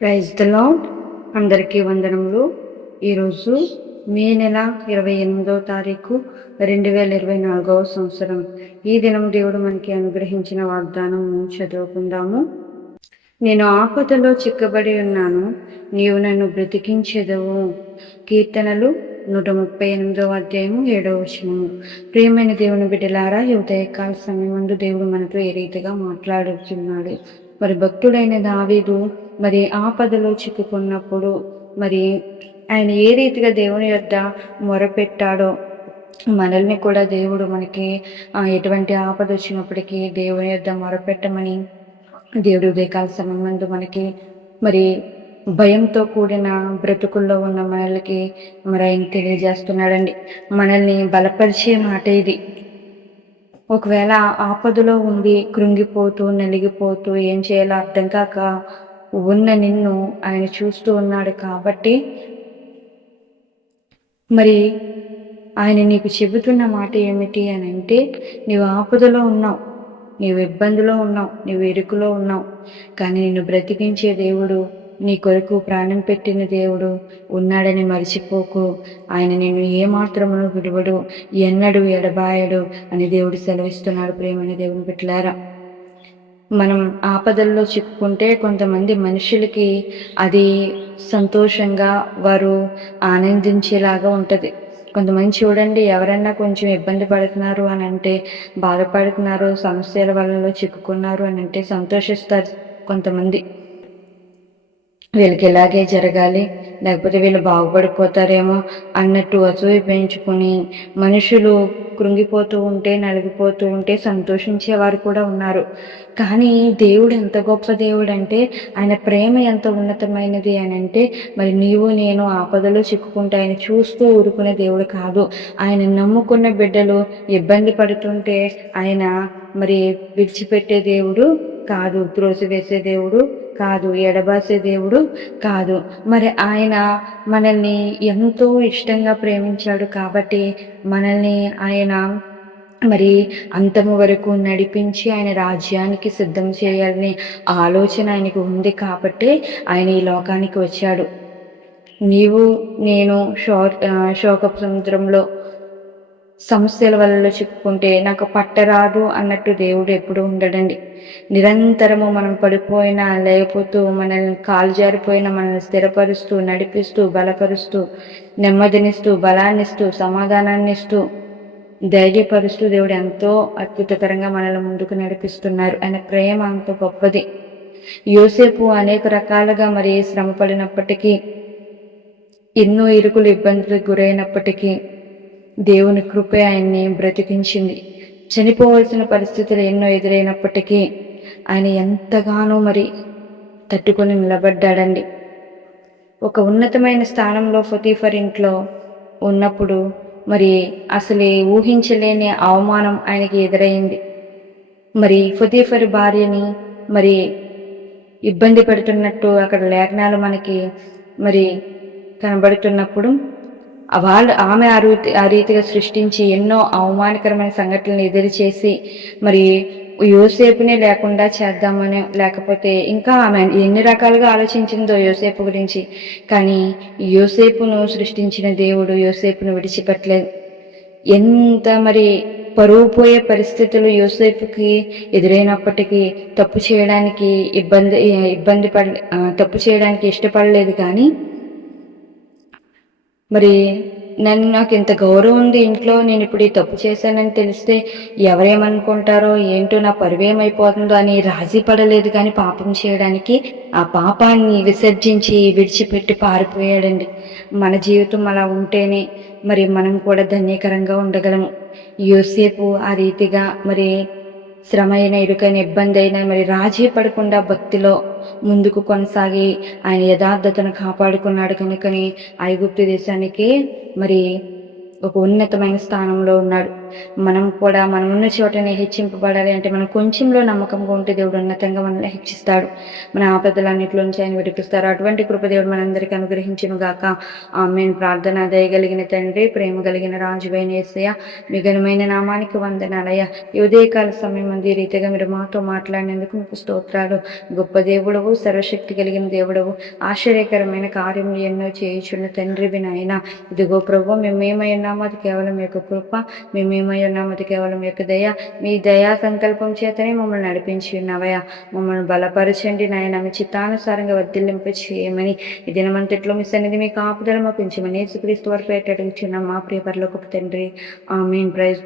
Praise the lord అందరికీ వందనములు. ఈరోజు మే నెల ఇరవై ఎనిమిదో తారీఖు రెండు వేల ఇరవై నాలుగవ సంవత్సరం. ఈ దినం దేవుడు మనకి అనుగ్రహించిన వాగ్దానం చదువుకుందాము. నేను ఆపదలో చిక్కబడి ఉన్నాను. నీవు నన్ను బ్రతికించదవు. కీర్తనలు నూట ముప్పై ఎనిమిదవ అధ్యాయము ఏడవ వచనము. ప్రియమైన దేవుని బిడ్డలారా ఈ ఉదయకాల సమయం ముందు దేవుడు మనతో ఏ రీతిగా మాట్లాడుతున్నాడు? మరి భక్తుడైన దావీదు మరి ఆపదలో చిక్కుకున్నప్పుడు మరి ఆయన ఏ రీతిగా దేవుని యొద్ద మొరపెట్టాడో మనల్ని కూడా దేవుడు మనకి ఎటువంటి ఆపద వచ్చినప్పటికీ దేవుని యొద్ద మొరపెట్టమని దేవుడు ఉదయకాల సమయం మనకి మరి భయంతో కూడిన బ్రతుకుల్లో ఉన్న మనల్కి మరి ఆయన తెలియజేస్తున్నాడండి. మనల్ని బలపరిచే మాట ఇది. ఒకవేళ ఆపదలో ఉండి కృంగిపోతూ నలిగిపోతూ ఏం చేయాలో అర్థం కాక ఉన్న నిన్ను ఆయన చూస్తూ ఉన్నాడు కాబట్టి మరి ఆయన నీకు చెబుతున్న మాట ఏమిటి అని అంటే నీవు ఆపదలో ఉన్నావు నీవు ఇబ్బందిలో ఉన్నావు నీవు ఇరుకులో ఉన్నావు కానీ నిన్ను బ్రతికించే దేవుడు నీ కొరకు ప్రాణం పెట్టిన దేవుడు ఉన్నాడని మర్చిపోకు. ఆయన నిన్ను ఏమాత్రమును విడువడు ఎన్నడు ఎడబాయడు అని దేవుడు సెలవిస్తున్నాడు ప్రేమని దేవుని పెట్టలారా మనం ఆపదల్లో చిక్కుకుంటే కొంతమంది మనుషులకి అది సంతోషంగా వారు ఆనందించేలాగా ఉంటుంది. కొంతమంది చూడండి ఎవరైనా కొంచెం ఇబ్బంది పడుతున్నారు అని అంటే బాధపడుతున్నారు సమస్యల వల్ల చిక్కుకున్నారు అని అంటే సంతోషిస్తారు కొంతమంది. వీళ్ళకి ఇలాగే జరగాలి. లేకపోతే వీళ్ళు బాగుపడిపోతారేమో అన్నట్టు అసూయ పెంచుకుని మనుషులు కృంగిపోతూ ఉంటే నలిగిపోతూ ఉంటే సంతోషించేవారు కూడా ఉన్నారు. కానీ దేవుడు ఎంత గొప్ప దేవుడు అంటే ఆయన ప్రేమ ఎంత ఉన్నతమైనది అని అంటే మరి నీవు నేను ఆపదలో చిక్కుకుంటే ఆయన చూస్తూ ఊరుకునే దేవుడు కాదు. ఆయన నమ్ముకున్న బిడ్డలు ఇబ్బంది పడుతుంటే ఆయన మరి విడిచిపెట్టే దేవుడు కాదు త్రోసివేసే దేవుడు కాదు ఎడబాసే దేవుడు కాదు. మరి ఆయన మనల్ని ఎంతో ఇష్టంగా ప్రేమించాడు కాబట్టి మనల్ని ఆయన మరి అంతము వరకు నడిపించి ఆయన రాజ్యానికి సిద్ధం చేయాలనే ఆలోచన ఆయనకు ఉంది కాబట్టి ఆయన ఈ లోకానికి వచ్చాడు. నీవు నేను శో శోక సముద్రంలో సమస్యల వల్ల చిక్కుకుంటే నాకు పట్టరాదు అన్నట్టు దేవుడు ఎప్పుడు ఉండడండి. నిరంతరము మనం పడిపోయినా లేకపోతూ మనల్ని కాలు జారిపోయినా మనల్ని స్థిరపరుస్తూ నడిపిస్తూ బలపరుస్తూ నెమ్మదినిస్తూ బలాన్నిస్తూ సమాధానాన్ని ఇస్తూ ధైర్యపరుస్తూ దేవుడు ఎంతో అద్భుతకరంగా మనల్ని ముందుకు నడిపిస్తున్నారు. ఆయన ప్రేమ అంత గొప్పది. యోసేపు అనేక రకాలుగా మరి శ్రమ పడినప్పటికీ ఎన్నో ఇరుకులు ఇబ్బందులకు గురైనప్పటికీ దేవుని కృపే ఆయన్ని బ్రతికించింది. చనిపోవలసిన పరిస్థితులు ఎన్నో ఎదురైనప్పటికీ ఆయన ఎంతగానో మరి తట్టుకొని నిలబడ్డాడండి. ఒక ఉన్నతమైన స్థానంలో ఫతీఫర్ ఇంట్లో ఉన్నప్పుడు మరి అసలు ఊహించలేని అవమానం ఆయనకి ఎదురైంది. మరి ఫతీఫర్ భార్యని మరి ఇబ్బంది పెడుతున్నట్టు అక్కడ లేఖనాలు మనకి మరి కనబడుతున్నప్పుడు వాళ్ళు ఆమె ఆ రీతి ఆ రీతిగా సృష్టించి ఎన్నో అవమానకరమైన సంఘటనలు ఎదురు చేసి మరి యోసేపునే లేకుండా చేద్దామని లేకపోతే ఇంకా ఆమె ఎన్ని రకాలుగా ఆలోచించిందో యోసేపు గురించి. కానీ యోసేపును సృష్టించిన దేవుడు యోసేపును విడిచిపెట్టలేదు. ఎంత మరి పరువు పోయే పరిస్థితులు యోసేపుకి ఎదురైనప్పటికీ తప్పు చేయడానికి ఇబ్బంది ఇబ్బంది పడ తప్పు చేయడానికి ఇష్టపడలేదు కానీ మరి నన్ను నాకు ఇంత గౌరవం ఉంది ఇంట్లో నేను ఇప్పుడు ఈ తప్పు చేశానని తెలిస్తే ఎవరేమనుకుంటారో ఏంటో నా పరువేమైపోతుందో అని రాజీ పడలేదు కానీ పాపం చేయడానికి ఆ పాపాన్ని విసర్జించి విడిచిపెట్టి పారిపోయాడండి. మన జీవితం అలా ఉంటేనే మరి మనం కూడా ధన్యకరంగా ఉండగలము. యోసేపు ఆ రీతిగా మరి శ్రమ అయిన ఇరుకైన ఇబ్బంది అయినా మరి రాజీ పడకుండా భక్తిలో ముందుకు కొనసాగి ఆయన యథార్థతను కాపాడుకున్నాడు కనుకని ఐగుప్తు దేశానికి మరి ఒక ఉన్నతమైన స్థానంలో ఉన్నాడు. మనం కూడా మనం ఉన్న చోటనే హెచ్చింపబడాలి అంటే మనం కొంచెంలో నమ్మకంగా ఉంటే దేవుడు ఉన్నతంగా మనల్ని హెచ్చిస్తాడు. మన ఆపదలన్నింటిలోంచి ఆయన విడిపిస్తారు అటువంటి కృప దేవుడు మనందరికీ అనుగ్రహించను గాక. ఆమె ప్రార్థన దయగలిగిన తండ్రి ప్రేమ కలిగిన రాజువైన ఏసయ్య మీ ఘనమైన నామానికి వందనాలయ్య. ఈ ఉదయకాల సమయం అంది రీతిగా మీరు మాతో మాట్లాడినందుకు మీకు స్తోత్రాలు. గొప్ప దేవుడవు సర్వశక్తి కలిగిన దేవుడవు ఆశ్చర్యకరమైన కార్యములు ఎన్నో చేయుచున్న తండ్రి వినాయన ఇదిగో ప్రభు మేము ఏమైనా నామాది కేవలం యొక్క కృప మీ మేమయ్య ఉన్నామో కేవలం యొక్క దయ మీ దయా సంకల్పం చేతనే మమ్మల్ని నడిపించి ఉన్నవయ్యా. మమ్మల్ని బలపరచండి నాయన మీ చిత్తానుసారంగా వర్ధిల్లింప చేయమని ఈ దినమంతట్లో మీ సన్నిధి మీ కాపుదల మా పెంచమని యేసుక్రీస్తు వరకు అడుగుచున్నాం. మా ప్రియ పరలోకపు తండ్రి ఆమెన్. ప్రైజ్